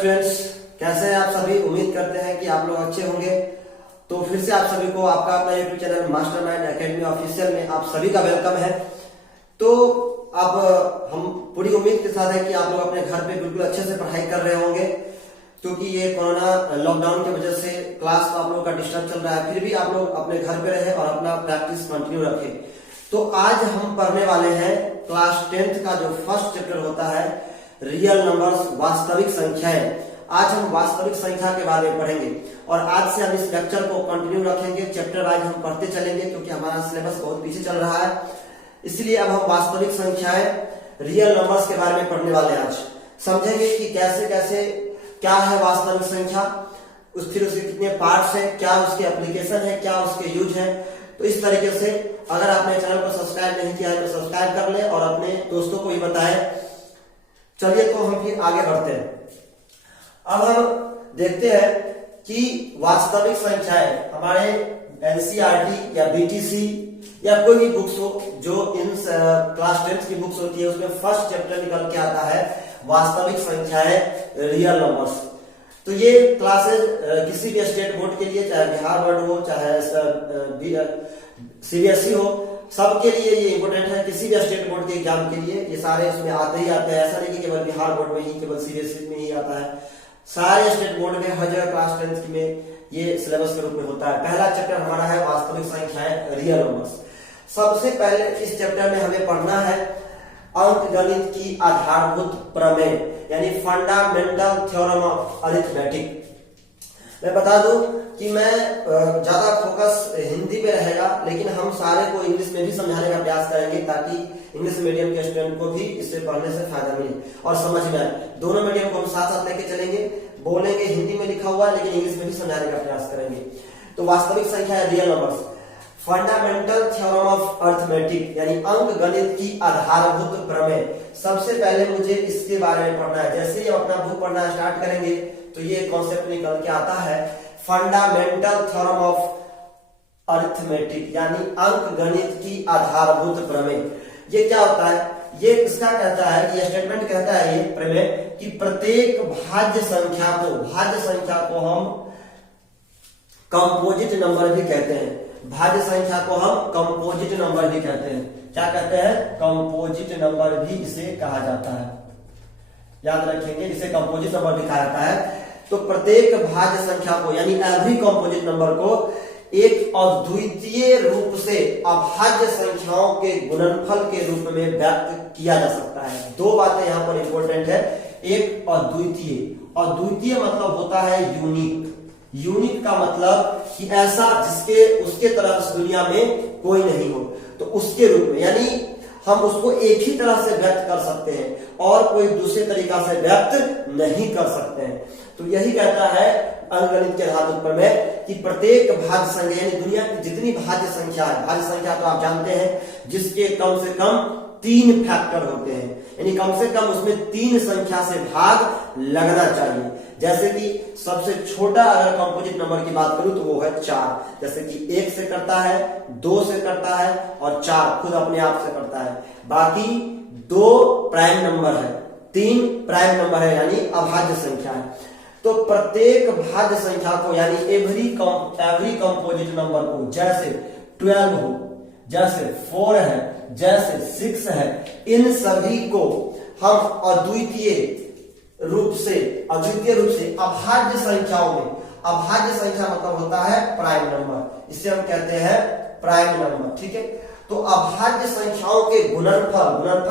Students, कैसे हैं आप सभी। उम्मीद करते हैं कि आप लोग अच्छे होंगे। तो फिर से आप सभी को आपका अपना YouTube channel mastermind academy official में आप सभी का वेलकम है। तो अब हम पूरी उम्मीद के साथ है कि आप लोग अपने घर पे बिल्कुल अच्छे से पढ़ाई कर रहे होंगे, क्योंकि ये कोरोना लॉकडाउन की वजह से क्लास आप लोगों का डिस्टर्ब चल रहा है। फिर भी आप लोग अपने घर पे रहे और अपना प्रैक्टिस कंटिन्यू रखें। तो आज हम पढ़ने वाले हैं क्लास 10th का जो फर्स्ट चैप्टर होता है रियल नंबर्स, वास्तविक संख्याएं। आज हम वास्तविक संख्या के बारे में पढ़ेंगे और आज से हम इस लेक्चर को कंटिन्यू रखेंगे। चैप्टर वाइज हम पढ़ते चलेंगे क्योंकि हमारा सिलेबस बहुत पीछे चल रहा है। इसलिए अब हम वास्तविक संख्याएं, रियल नंबर्स के बारे में पढ़ने वाले हैं। आज समझेंगे कि कैसे कैसे क्या है वास्तविक संख्या, फिर उसके कितने पार्ट्स हैं, क्या उसके एप्लीकेशन है, क्या उसके यूज है। तो इस तरीके से अगर आपने चैनल को सब्सक्राइब नहीं किया है तो सब्सक्राइब कर ले और अपने दोस्तों को भी बताएं। चलिए तो हम फिर आगे बढ़ते हैं। अब हम देखते हैं कि वास्तविक संख्याएं हमारे एनसीईआरटी या बीटीसी या कोई भी बुक्स हो जो इन क्लास 10th की बुक्स होती है, उसमें फर्स्ट चैप्टर निकल के आता है वास्तविक संख्याएं, रियल नंबर्स। तो ये क्लासेज किसी भी स्टेट बोर्ड के लिए, चाहे बिहार बोर्ड हो, चाहे सीबीएसई हो, सबके लिए ये इंपोर्टेंट है। किसी भी स्टेट बोर्ड के एग्जाम के लिए ये सारे उसमें आते ही आते हैं। ऐसा नहीं कि केवल बिहार बोर्ड में ही, केवल सीबीएसई में ही आता है। सारे स्टेट बोर्ड में हर जगह क्लास 10th में ये सिलेबस के रूप में होता है। पहला चैप्टर हमारा है वास्तविक संख्याएं, रियल नंबर्स। सबसे पहले इस चैप्टर में हमें पढ़ना है अंकगणित की आधारभूत प्रमेय, यानी फंडामेंटल थ्योरम ऑफ अरिथमेटिक। मैं बता दूं कि मैं ज्यादा फोकस हिंदी पे रहेगा, लेकिन हम सारे को इंग्लिश में भी समझाने का प्रयास करेंगे ताकि इंग्लिश मीडियम के स्टूडेंट को भी इससे पढ़ने से फायदा मिले और समझ में आए। दोनों मीडियम को हम साथ साथ लेके चलेंगे, बोलेंगे हिंदी में लिखा हुआ है लेकिन इंग्लिश में भी समझाने का प्रयास करेंगे। तो वास्तविक संख्या है, real numbers, fundamental theorem of arithmetic, यानी अंक गणित की आधारभूत प्रमेय। सबसे पहले मुझे इसके बारे में पढ़ना है। जैसे ही अपना बुक पढ़ना स्टार्ट करेंगे तो ये कॉन्सेप्ट निकल के आता है फंडामेंटल थ्योरम ऑफ अरिथमेटिक, यानी अंक गणित की आधारभूत प्रमेय। ये क्या होता है? ये इसका कहता है, ये स्टेटमेंट कहता है, ये प्रमेय, कि प्रत्येक भाज्य संख्या को हम कंपोजिट नंबर भी कहते हैं। भाज्य संख्या को हम कंपोजिट नंबर भी कहते हैं। क्या कहते हैं? कंपोजिट नंबर भी इसे कहा जाता है। याद रखेंगे, इसे कंपोजिट नंबर भी कहा जाता है। तो प्रत्येक भाज्य संख्या को, यानी एवरी कंपोजिट नंबर को एक अद्वितीय रूप से अभाज्य संख्याओं के गुणनफल के रूप में व्यक्त किया जा सकता है। दो बातें यहां पर इंपॉर्टेंट है। एक अद्वितीय मतलब होता है यूनिक का मतलब कि ऐसा जिसके उसके तरह इस दुनिया में कोई नहीं हो, तो उसके रूप में, यानी हम उसको एक ही तरह से व्यक्त कर सकते हैं और कोई दूसरे तरीका से व्यक्त नहीं कर सकते हैं। तो यही कहता है अंकगणित के आधारभूत प्रमेय कि प्रत्येक भाज्य संख्या, यानी दुनिया की जितनी भाज्य संख्या है, भाज्य संख्या तो आप जानते हैं जिसके कम से कम 3 फैक्टर होते हैं, यानी कम से कम उसमें 3 संख्या से भाग लगना चाहिए। जैसे कि सबसे छोटा अगर कंपोजिट नंबर की बात करूं तो वो है 4। जैसे कि 1 से करता है, 2 से करता है और 4 खुद अपने आप से करता है। बाकी 2 प्राइम नंबर है, 3 प्राइम नंबर है, यानी अभाज्य संख्या है। तो प्रत्येक भाज्य संख्या को, यानी एवरी कंपोजिट नंबर को, जैसे 12 हो, जैसे 4 है, जैसे 6 है, इन सभी को हम अद्वितीय रूप से अभाज्य संख्याओं में, अभाज्य संख्या मतलब होता है प्राइम नंबर, इसे हम कहते हैं प्राइम नंबर। ठीक है। तो अभाज्य संख्याओं के गुणनफल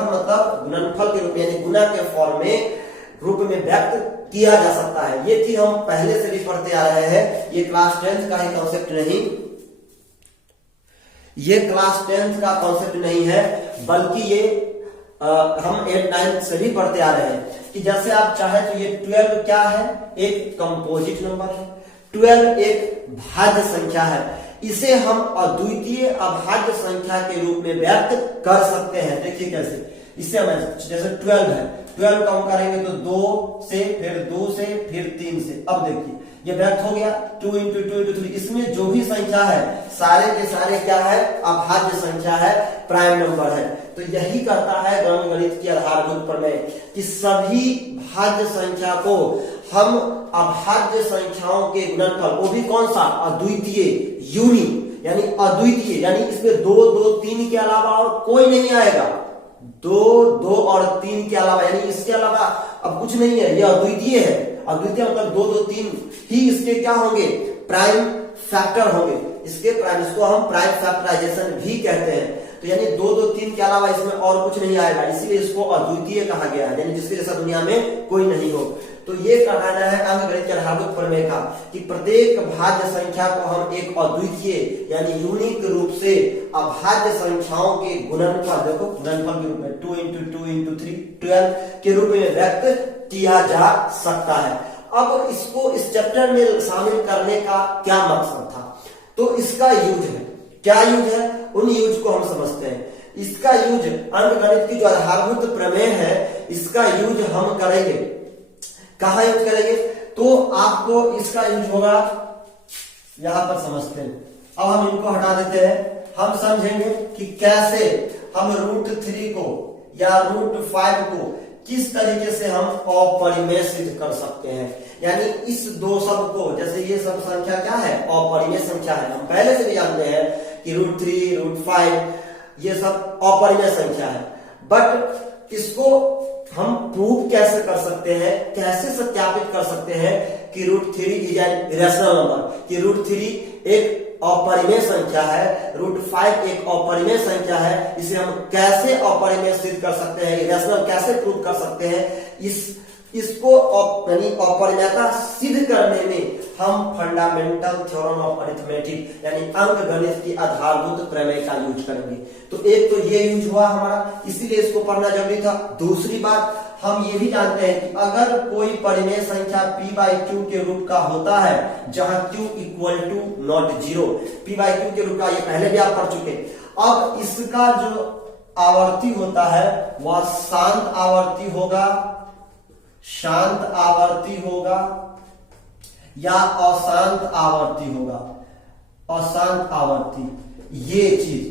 मतलब गुणनफल के रूप, यानी गुना के फॉर्म में रूप में व्यक्त किया जा सकता है। ये चीज हम पहले से भी पढ़ते आ रहे हैं। ये क्लास 10th का ही कॉन्सेप्ट नहीं, ये क्लास 10th का कॉन्सेप्ट नहीं है, बल्कि ये हम 8th 9th से भी पढ़ते आ रहे हैं कि जैसे आप चाहे तो ये 12 क्या है? एक कंपोजिट नंबर है। 12 एक भाज्य संख्या है। इसे हम अद्वितीय अभाज्य संख्या के रूप में व्यक्त कर सकते हैं। देखिए कैसे, इससे हमें जैसे 12 है, 12 काउंट करेंगे तो 2 से, फिर 2 से, फिर 3 से। अब देखिए ये व्यक्त हो गया 2 into 2 into 3। इसमें जो भी संख्या है सारे के सारे क्या है? अभाज्य संख्या है, प्राइम नंबर है। तो यही कहता है अंकगणित की आधारभूत प्रमेय कि सभी भाज्य संख्या को हम अभाज्य संख्याओं के गुणनफल, वो भी कौन सा, अद्वितीय, यूनिक, यानी अद्वितीय, यानी इसमें 2 2 3 के अलावा और कोई नहीं आएगा। 2 2 और 3 के अलावा, यानी इसके अलावा अब कुछ नहीं है, यह अद्वितीय है। अद्वितीय मतलब 2 2 3 ही इसके क्या होंगे, प्राइम फैक्टर होंगे। इसके प्राइम, इसको हम प्राइम फैक्टराइजेशन भी कहते हैं। तो यानी 2 2 3 के अलावा इसमें और कुछ नहीं आएगा, इसीलिए इसको अद्वितीय कहा गया है, यानी जिसके जैसा दुनिया में कोई नहीं हो। तो ये कहना है अंकगणित के आधारभूत प्रमेय का कि प्रत्येक भाज्य संख्या को हम एक अद्वितीय यानी यूनिक रूप से अभाज्य संख्याओं के गुणनफल, देखो गुणनफल के रूप में 2 × 2 × 3 12 के रूप में व्यक्त किया जा सकता है। अब इसको इस चैप्टर में शामिल करने का क्या मकसद था, तो इसका यूज है, क्या यूज है, उन यूज को हम समझते हैं। इसका यूज अंकगणित की जो आधारभूत प्रमेय है, इसका यूज हम करेंगे, कहां यूज करेंगे, तो आपको इसका यूज होगा यहां पर, समझते हैं। अब हम इनको हटा देते हैं, हम समझेंगे कि कैसे हम √3 को या √5 को किस तरीके से हम अपरिमेय सिद्ध कर सकते हैं। यानी इस दो सब को, जैसे ये सब संख्या क्या है, अपरिमेय संख्या है, हम पहले से भी जानते हैं कि √3 √5 ये सब अपरिमेय संख्या है, बट इसको हम प्रूव कैसे कर सकते हैं, कैसे सत्यापित कर सकते हैं कि √3 इज एन इरेशनल नंबर, कि √3 एक अपरिमेय संख्या है, √5 एक अपरिमेय संख्या है। इसे हम कैसे अपरिमेय सिद्ध कर सकते हैं, इरेशनल कैसे प्रूव कर सकते हैं, इसको यानी अपरिमेयता सिद्ध करने में हम फंडामेंटल थ्योरम ऑफ अरिथमेटिक यानी अंकगणित की आधारभूत प्रमेय का यूज करेंगे। तो एक तो ये यूज हुआ हमारा, इसीलिए इसको पढ़ना जरूरी था। दूसरी बात, हम ये भी जानते हैं कि अगर कोई परिमेय संख्या p/q के रूप का होता है, जहां q = नॉट 0, p/q के रूप का, ये पहले भी आप पढ़ चुके। अब इसका जो आवर्ती होता है वह शांत आवर्ती होगा, शांत आवर्ती होगा या अशांत आवर्ती होगा, अशांत आवर्ती। ये चीज,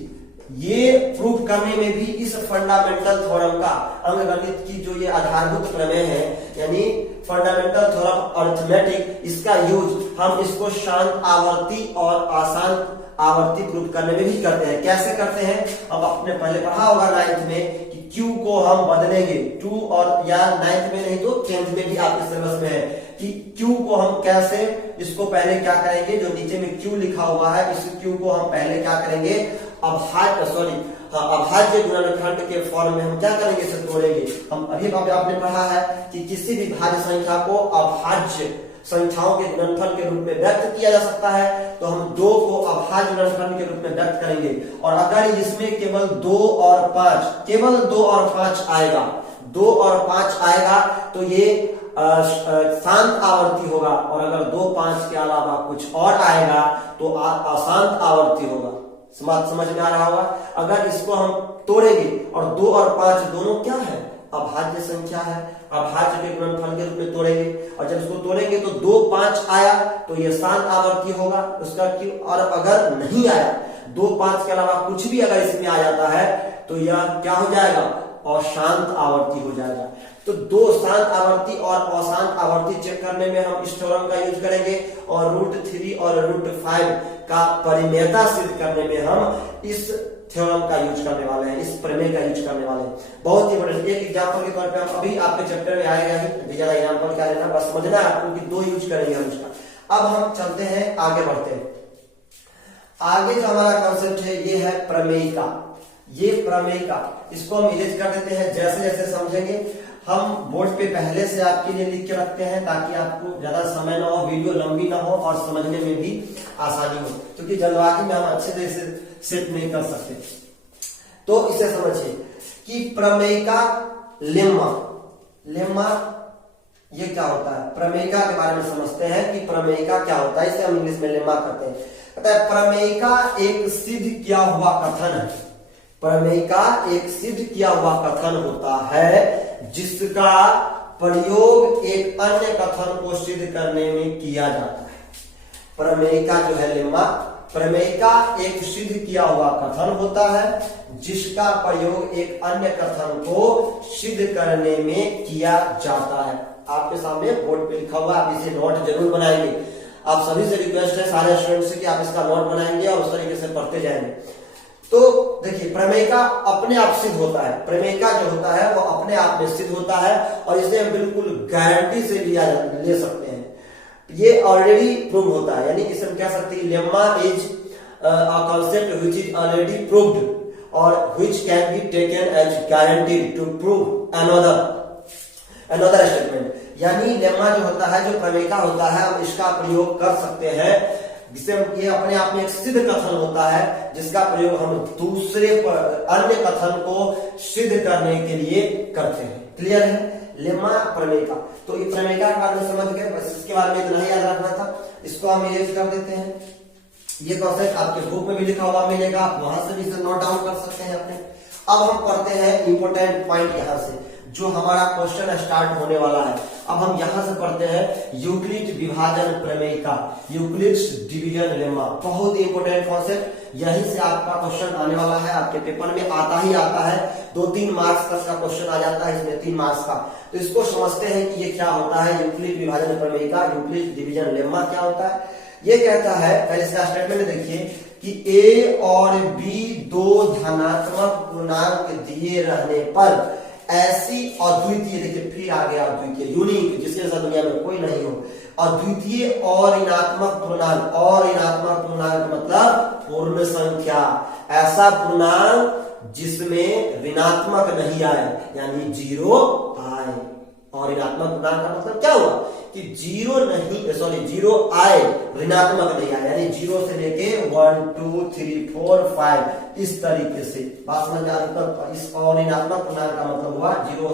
ये प्रूफ करने में भी इस फंडामेंटल थ्योरम का, अंकगणित की जो ये आधारभूत प्रमेय है यानी फंडामेंटल थ्योरम अरिथमेटिक, इसका यूज हम इसको शांत आवर्ती और अशांत आवर्ती प्रूफ करने में भी करते हैं। कैसे करते हैं, अब आपने पहले पढ़ा होगा 9th में कि Q को हम बदलेंगे 2, और या 9th में नहीं तो 10th में भी आपके सिलेबस में है कि Q को हम कैसे, इसको पहले क्या करेंगे, जो नीचे में Q लिखा हुआ है, इस Q को हम पहले क्या करेंगे, अभाज्य गुणनखंड के फॉर्म में हम क्या करेंगे, इसे तोड़ेंगे। हम अभी आपने पढ़ा है कि किसी भी भाज्य संख्या को अभाज्य संख्याओं के गुणनफल के रूप में व्यक्त किया जा सकता है, तो हम 2 को अभाज्य गुणनफल के रूप में व्यक्त करेंगे। और अगर इसमें केवल 2 और 5, केवल 2 और 5 आएगा, 2 और 5 आएगा तो ये शांत आवर्ती होगा, और अगर 2 5 के अलावा कुछ और आएगा तो अशांत आवर्ती होगा। समझ में आ रहा होगा। अगर इसको हम तोड़ेंगे और 2 और 5 दोनों क्या है, अभाज्य संख्या है, अभाज्य के गुणनफल के रूप में तोड़ेंगे, और जब इसको तोड़ेंगे तो 2 5 आया तो ये शांत आवर्ती होगा उसका क्यों, और अगर नहीं आया 2 5 के अलावा कुछ भी अगर इसमें आ जाता है तो यह क्या हो जाएगा, अशांत आवर्ती हो जाएगा। तो 2 शांत आवर्ती और अशांत आवर्ती चेक करने में हम इस थ्योरम का यूज करेंगे, और √3 और √5 का परिमेयता सिद्ध करने में हम इस थ्योरम का यूज करने वाले हैं, इस प्रमेय का यूज करने वाले हैं। बहुत ही इंपॉर्टेंट, एक एग्जांपल के तौर पे हम अभी आपके चैप्टर में आएगा ही, ज्यादा एग्जांपल क्या लेना, बस समझना है आपको कि 2 यूज करेंगे हम इसका। अब हम चलते हैं, आगे बढ़ते हैं। आगे जो हमारा कंसेप्ट है ये है प्रमेयिका। ये प्रमेयिका, इसको हम इरेज कर देते हैं, जैसे जैसे समझेंगे हम बोर्ड पे पहले से आपके लिए लिख के रखते हैं ताकि आपको ज्यादा समय ना हो, वीडियो लंबी ना हो और समझने में भी आसानी हो, क्योंकि जल्दबाजी में हम अच्छे तरह से सेट नहीं कर सकते। तो इसे समझिए कि प्रमेयिका लेम्मा, लेम्मा ये क्या होता है, प्रमेयिका के बारे में समझते हैं कि प्रमेयिका क्या होता है, इसे हम इंग्लिश में लेम्मा कहते हैं। कहता है प्रमेयिका एक सिद्ध किया हुआ कथन है, प्रमेयिका एक सिद्ध किया हुआ कथन होता है जिसका प्रयोग एक अन्य कथन को सिद्ध करने में किया जाता है। प्रमेयिका जो है लेम्मा, प्रमेयिका एक सिद्ध किया हुआ कथन होता है जिसका प्रयोग एक अन्य कथन को सिद्ध करने में किया जाता है। आपके सामने बोर्ड पे लिखा हुआ, आप इसे नोट जरूर बनाएंगे। आप सभी से रिक्वेस्ट है सारे स्टूडेंट्स से कि आप इसका नोट बनाएंगे और उस तरीके से पढ़ते जाएंगे। तो देखिए प्रमेय का अपने आप सिद्ध होता है, प्रमेय का जो होता है वो अपने आप में सिद्ध होता है और इसे हम बिल्कुल गारंटी से ले सकते हैं। ये ऑलरेडी प्रूव होता है, यानी इसे हम कह सकते हैं lemma is a concept which is already proved or which can be taken as guaranteed to prove another statement। यानी लेम्मा जो होता है, जो प्रमेय का होता है, हम इसका प्रयोग कर सकते हैं, जिसे हम ये अपने आप में एक सिद्ध कथन होता है जिसका प्रयोग हम दूसरे अन्य कथन को सिद्ध करने के लिए करते हैं। क्लियर है? लेम्मा प्रमेय का, तो ये प्रमेय का कारण समझ गए, बस इसके बारे में इतना ही याद रखना था। इसको हम इरेज कर देते हैं। ये कॉन्सेप्ट आपके बुक में भी लिखा हुआ मिलेगा, आप वहां से भी इसे नोट डाउन कर सकते हैं अपने। अब हम पढ़ते हैं इंपोर्टेंट पॉइंट यहां से, जो हमारा क्वेश्चन स्टार्ट होने वाला है। अब हम यहां से पढ़ते हैं यूक्लिड विभाजन प्रमेय का, यूक्लिड्स डिवीजन लेम्मा। बहुत ही इंपोर्टेंट कॉन्सेप्ट, यहीं से आपका क्वेश्चन आने वाला है, आपके पेपर में आता ही आता है। 2-3 मार्क्स तक का क्वेश्चन आ जाता है इसमें, 3 मार्क्स का। तो इसको समझते हैं कि ये क्या होता है यूक्लिड विभाजन प्रमेय का, यूक्लिड डिवीजन लेम्मा क्या होता है। ये कहता है, पहले इसका स्टेटमेंट देखिए कि ए और बी दो धनात्मक पूर्णांक दिए रहने पर ऐसी अद्वितीय, देखिए फिर आ गया अद्वितीय, यूनिक, जिसके जैसा दुनिया में कोई नहीं हो, अद्वितीय और ऋणात्मक पूर्णांक। और ऋणात्मक पूर्णांक मतलब पूर्ण संख्या, ऐसा पूर्णांक जिसमें ऋणात्मक नहीं आए, यानी 0 आए। और ऋणात्मक पूर्णांक का मतलब क्या हुआ कि 0 आए, ऋणात्मक नहीं आए, यानी 0 से लेके 1 2 3 4 5 इस तरीके से। बात समझ में आ रही है? इस और ऋणात्मक पूर्णांक का मतलब हुआ 0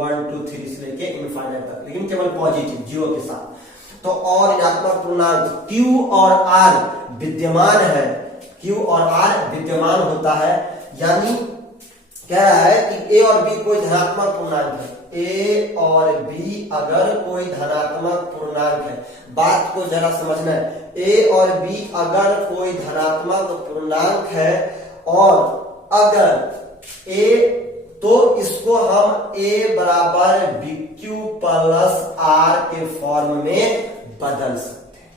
1 2 3 से लेके इनफाइनाइट तक, लेकिन केवल पॉजिटिव 0 के साथ। तो और ऋणात्मक पूर्णांक Q और R विद्यमान है, Q और R विद्यमान होता है, यानी कह रहा है कि A और B कोई धनात्मक पूर्णांक है। A और B अगर कोई धनात्मक पूर्णांक है, बात को जरा समझना है। A और B अगर कोई धनात्मक पूर्णांक है और अगर A, तो इसको हम A बराबर BQ प्लस R के फॉर्म में बदल सकते हैं।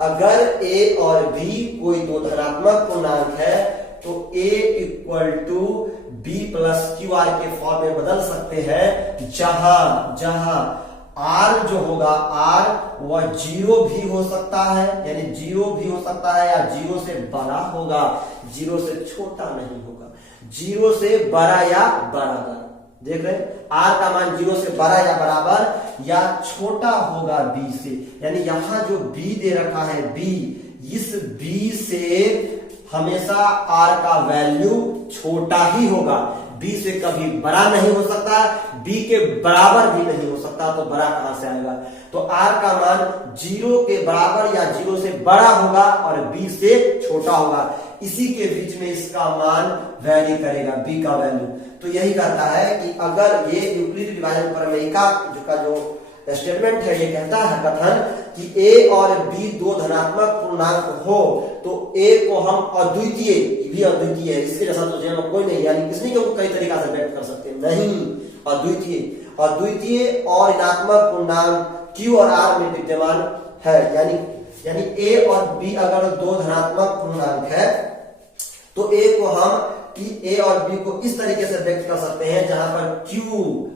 अगर A और B कोई दो धनात्मक पूर्णांक है तो A equal to B plus Q R के फॉर्म में बदल सकते हैं, जहां R जो होगा, R वह 0 भी हो सकता है, यानी 0 भी हो सकता है, या 0 से बड़ा होगा, 0 से छोटा नहीं होगा, 0 से बड़ा या बराबर। देख रहे हैं, R का मान 0 से बड़ा या बराबर या छोटा होगा B से, यानी यहां जो B दे रखा है B, इस B से हमेशा R का वैल्यू छोटा ही होगा, B से कभी बड़ा नहीं हो सकता, B के बराबर भी नहीं हो सकता, तो बड़ा कहां से आएगा। तो R का मान 0 के बराबर या 0 से बड़ा होगा और B से छोटा होगा, इसी के बीच में इसका मान वैरी करेगा, B का वैल्यू। तो यही कहता है कि अगर ये यूक्लिड विभाजन प्रमेय का जो स्टेटमेंट है, ये कहता है कथन कि A और B दो धनात्मक पूर्णांक हो तो A को हम अद्वितीय, भी अद्वितीय है, इसके जैसा तो जन्म कोई नहीं, यानी किसी को कई तरीका से व्यक्त कर सकते हैं, नहीं, अद्वितीय और ऋणात्मक पूर्णांक Q और R में विद्यमान है, यानी A और B अगर दो धनात्मक पूर्णांक है तो A को हम A और B को इस तरीके से व्यक्त कर सकते हैं जहां पर Q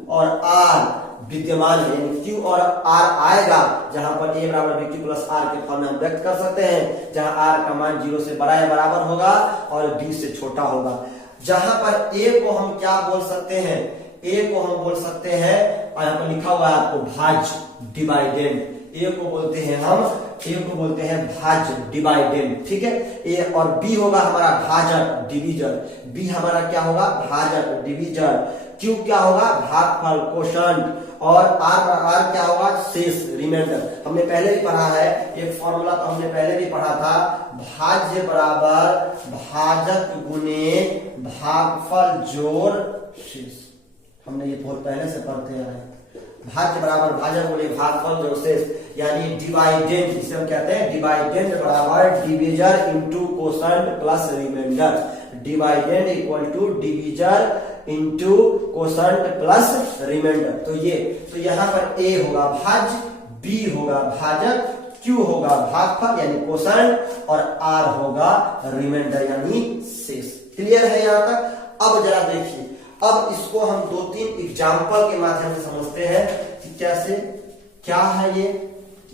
और R विद्यमान है, यानी Q और R आएगा, जहां पर A बराबर BQ प्लस R के फॉर्म में हम व्यक्त कर सकते हैं, जहां R का मान 0 से बड़ा या बराबर होगा और B से छोटा होगा। जहां पर A को हम क्या बोल सकते हैं, A को हम बोल सकते हैं, और यहाँ पर लिखा हुआ है आपको भाज्य, डिवाइडेंड। A को बोलते हैं हम, A को बोलते हैं भाज्य, डिवाइडेंड, ठीक है। A और B होगा हमारा भाजक, डिवीजर, B हमारा क्या होगा, भाजक, डिवीजर, Q क्या होगा, भागफल, कोशंट, और R क्या होगा, शेष, रिमाइंडर। हमने पहले भी पढ़ा है एक फॉर्मूला, तो हमने पहले भी पढ़ा था, भाज्य बराबर भाजक गुने भागफल जोड़ शेष। हमने ये बहुत पहले से पढ़ते आ रहे हैं, भाज्य बराबर भाजक गुने भागफल जोड़ शेष, यानी डिवाइडेंड, जिसे हम कहते हैं डिवाइडेंड बराबर divisor into quotient plus remainder. Dividend equal to divisor into quotient plus remainder. तो यहाँ पर a होगा भाज्य, b होगा भाजक, q होगा भागफल यानी कोसेंट और r होगा रिमाइंडर यानी शेष। क्लियर है यहाँ तक? अब जरा देखिए, अब इसको हम 2-3 एग्जाम्पल के माध्यम से समझते हैं कि कैसे क्या है ये,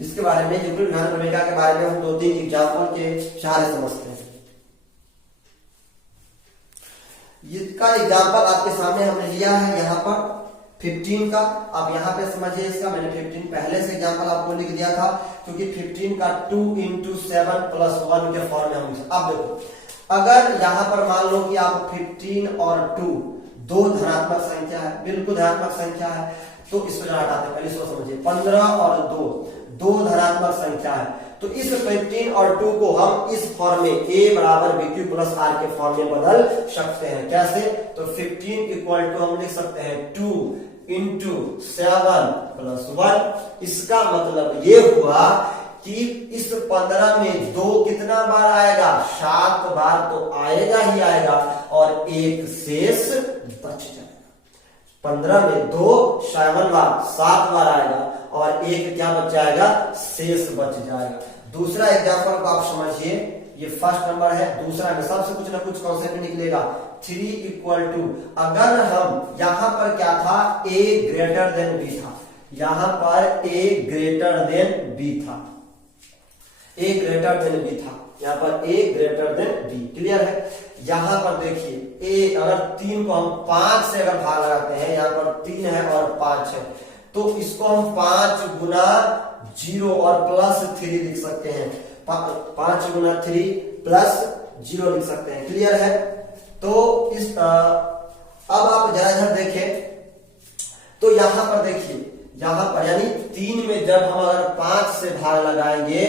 इसके बारे में यूक्लिड घन प्रमेय के बारे में हम 2-3 एग्जाम्पल के सहारे समझते हैं। इसका एग्जाम्पल आपके सामने हमने लिया है यहाँ पर 15 का। अब यहाँ पे समझिए इसका, मैंने 15 पहले से एग्जाम्पल आपको लिख दिया था क्योंकि 15 का 2 into 7 plus 1 के फॉर्म में हम। अब देखो, अगर यहाँ पर मान लो कि आप 15 और 2 दो धनात्मक संख्या है, बिल्कुल धनात्मक संख्या है, तो इसको जरा हटाते हैं, पहले इसको समझिए। 15 और 2 दो धनात्मक संख्या है, तो इस 15 और 2 को हम इस फॉर्म में a बराबर bq प्लस r के फॉर्म में बदल सकते हैं। कैसे? तो 15 इक्वल टू हम लिख सकते हैं 2 into 7 प्लस 1। इसका मतलब ये हुआ कि इस 15 में 2 कितना बार आएगा? 7 बार तो आएगा ही आएगा और एक शेष बच जाएगा। 15 में 2 7 बार आएगा और एक क्या बच जाएगा? शेष बच जाएगा। दूसरा एग्जांपल को आप समझिए, ये फर्स्ट नंबर है, दूसरा में सबसे कुछ ना कुछ कॉन्सेप्ट निकलेगा। 3 इक्वल टू, अगर हम यहाँ पर क्या था? a ग्रेटर देन b था, यहाँ पर a ग्रेटर देन b था, a ग्रेटर देन b था, यहाँ पर a greater than b। Clear है? यहाँ पर देखिए a, अगर 3 को हम 5 से अगर भाग लगाते हैं, यहाँ पर 3 है और 5 है, तो इसको हम 5 गुना 0 और प्लस 3 लिख सकते हैं। 5 गुना 3 प्लस 0 लिख सकते हैं। क्लियर है? तो इस अब आप जरा इधर देखें, तो यहां पर देखिए, यहां पर यानी 3 में जब हम अगर 5 से भाग लगाएंगे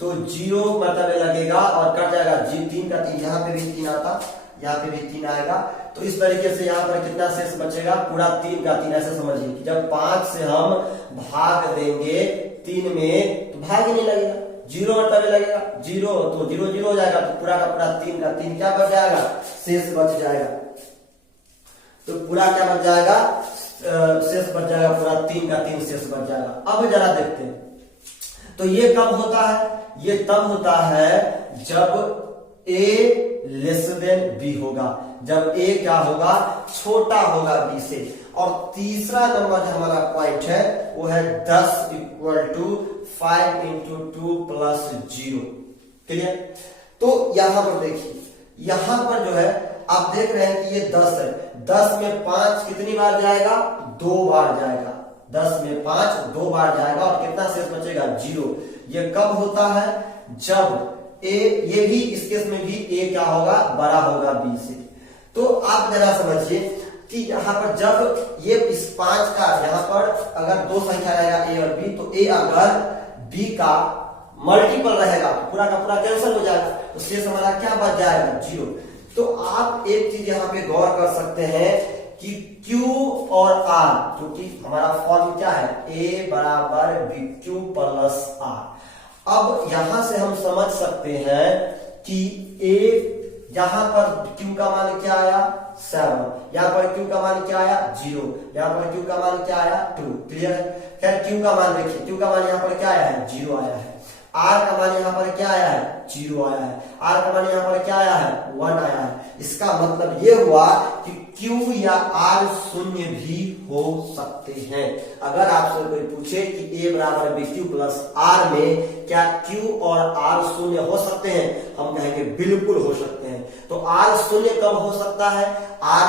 तो 0 मतलब लगेगा और कट जाएगा। 3 का 3, यहाँ पे भी 3 आता, यहाँ पे भी 3 आएगा। तो इस तरीके से यहाँ पर कितना शेष बचेगा? पूरा 3 का 3। ऐसे समझिए कि जब 5 से हम भाग देंगे 3 में तो भाग ही नहीं लगेगा, 0 मतलब लगेगा 0, तो 0 0 हो जाएगा, तो पूरा का पूरा 3 का 3 क्या बच जाएगा? शेष बच जाएगा। तो पूरा क्या बच जाएगा? शेष बच जाएगा, पूरा 3 का 3 शेष बच जाएगा। अब जरा देखते हैं, तो ये कब होता है? ये तब होता है जब a लेस देन b होगा, जब a क्या होगा? छोटा होगा b से। और तीसरा नंबर जो हमारा पॉइंट है वो है 10 equal to 5 into 2 plus 0। Clear? तो यहां पर देखिए, यहां पर जो है आप देख रहे हैं कि ये 10 है, 10 में 5 कितनी बार जाएगा? 2 बार जाएगा। 10 में 5 2 बार जाएगा और कितना शेष बचेगा? 0। ये कब होता है? जब a, ये भी इस केस में भी a क्या होगा? बड़ा होगा b से। तो आप जरा समझिए कि यहाँ पर जब ये इस 5 का यहाँ पर अगर दो संख्या रहेगा a और b, तो a अगर b का मल्टीपल रहेगा तो पूरा का पूरा कैंसिल हो जाएगा, तो शेष हमारा क्या बच जाएगा? 0। तो आप एक चीज यहाँ पे गौर कर सकते हैं कि Q और R, क्योंकि हमारा फॉर्म क्या है? a बराबर bq प्लस r। अब यहां से हम समझ सकते हैं कि a, यहां पर q का मान क्या आया? 7, यहाँ पर q का मान क्या आया? 0, यहाँ पर q का मान क्या आया? 2। क्लियर है? खैर q का मान देखिए, q का मान यहाँ पर क्या आया है? 0 आया है। r का मान यहाँ पर क्या आया है? 0 आया है। r का मान यहाँ पर क्या आया है? 1 आया है। इसका मतलब ये हुआ कि q या r शून्य भी हो सकते हैं। अगर आपसे कोई पूछे कि a बराबर bq प्लस r में क्या q और r शून्य हो सकते हैं, हम कहेंगे बिल्कुल हो सकते हैं। तो r शून्य कब हो सकता है? r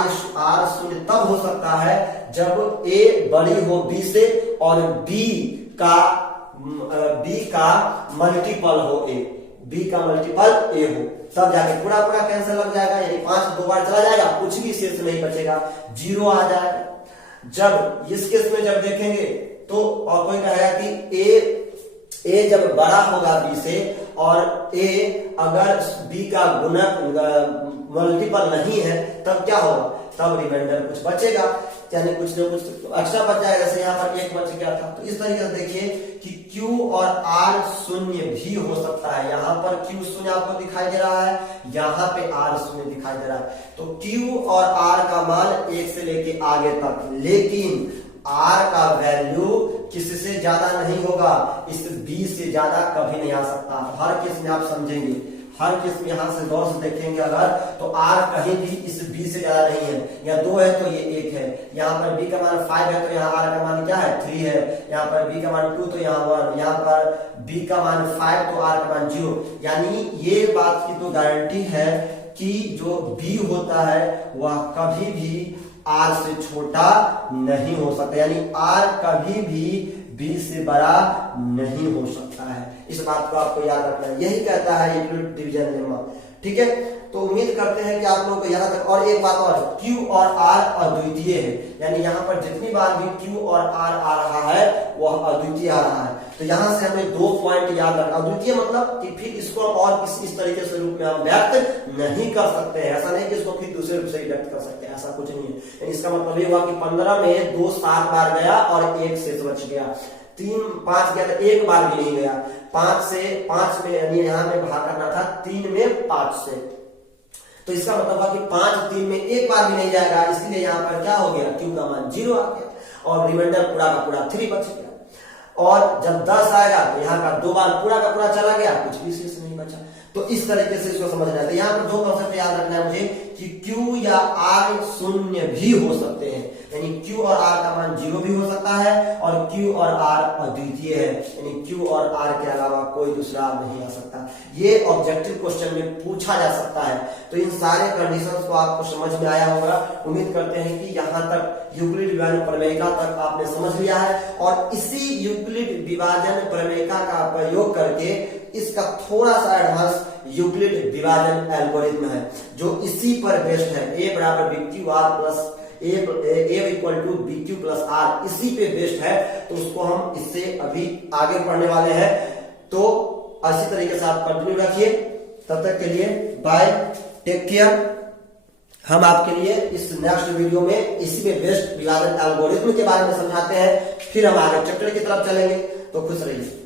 शून्य तब हो सकता है जब a बड़ी हो b से और b का मल्टीपल हो a, b का मल्टीपल a हो, तब जाके पूरा पूरा कैंसिल लग जाएगा, यानी 5 2 बार चला जाएगा, कुछ भी शेष नहीं बचेगा, 0 आ जाएगा। जब इस केस में जब देखेंगे तो और कोई कहेगा कि a जब बड़ा होगा b से और a अगर b का गुणक मल्टीपल नहीं है, तब क्या होगा? तब रिमाइंडर कुछ बचेगा। यानी कुछ ना कुछ एक्स्ट्रा बच जाएगा, जैसे यहाँ पर 1 बच गया था। तो इस तरीके से देखिए कि Q और R शून्य भी हो सकता है। यहाँ पर Q शून्य आपको दिखाई दे रहा है, यहाँ पे R शून्य दिखाई दे रहा है। तो Q और R का मान 1 से लेके आगे तक, लेकिन R का वैल्यू किससे ज्यादा नहीं होगा, इस B से ज्यादा कभी नहीं आ सकता। हर केस में आप समझेंगे, हर केस में यहां से गौर से देखेंगे अगर, तो R कहीं भी इस B से ज्यादा नहीं है। यहाँ 2 है तो ये 1 है, यहाँ पर B का मान 5 है तो यहाँ R का मान क्या है 3 है, यहाँ पर B का मान 2 तो यहाँ 1, यहाँ पर B का मान 5 तो R का मान 0। यानी ये बात की तो गारंटी है कि जो B होता है वह कभी भी R से छोटा नहीं हो सकता, यानी R कभी भी B से बड़ा नहीं हो सकता है। इस बात को आपको याद रखना है, यही कहता है यूक्लिड डिवीजन लेमा। ठीक है, तो उम्मीद करते हैं कि आप लोगों को यहाँ तक। और एक बात और, Q और R अद्वितीय है, यानी यहाँ पर जितनी बार भी Q और R आ रहा है वह अद्वितीय आ रहा है। तो यहाँ से हमें 2 पॉइंट याद रखना। अद्वितीय मतलब कि फिर इसको और किसी इस तरीके से रूप में हम व्यक्त नहीं कर सकते हैं। ऐसा नहीं कि इसको फिर दूसरे रूप से व्यक्त कर सकते हैं, ऐसा कुछ नहीं है। इसका मतलब ये हुआ कि 15 में 2 7 बार गया और 1 शेष बच गया। 3 5 गया तो 1 बार भी नहीं गया। 5 से 5 में यानी यहाँ में भाग करना था 3 में 5 से, तो इसका मतलब हुआ कि 5 3 में 1 बार भी नहीं जाएगा, इसलिए यहाँ पर क्या हो गया, Q का मान 0 आ गया और रिमाइंडर पूरा का पूरा 3 बच गया। और जब 10 आएगा तो यहाँ का 2 बार पूरा का पूरा चला गया, कुछ भी शेष नहीं बचा। तो इस तरीके से इसको समझना है। तो यहाँ पर 2 कॉन्सेप्ट याद रखना है मुझे कि Q या R शून्य भी हो सकते हैं, यानी Q और R का मान 0 भी हो सकता है और Q और R अद्वितीय है, यानी Q और R के अलावा कोई दूसरा नहीं आ सकता। ये ऑब्जेक्टिव क्वेश्चन में पूछा जा सकता है। तो इन सारे कंडीशंस को आपको समझ में आया होगा। उम्मीद करते हैं कि यहाँ तक यूक्लिड विभाजन प्रमेयिका तक आपने समझ लिया है, और इसी यूक्लिड विभाजन प्रमेयिका का प्रयोग करके इसका थोड़ा सा एडवांस यूक्लिड विभाजन एल्गोरिथम है जो इसी पर बेस्ड है। A बराबर BQ plus A equal to BQ plus R, इसी पे बेस्ड है। तो उसको हम इससे अभी आगे पढ़ने वाले हैं। तो इसी तरीके से आप कंटिन्यू रखिए। तब तक के लिए बाय, टेक केयर। हम आपके लिए इस नेक्स्ट वीडियो में इसी पे बेस्ड विभाजन एल्गोरिथम के बारे में समझाते हैं, फिर हम आगे चैप्टर की तरफ चलेंगे। तो खुश रहिए।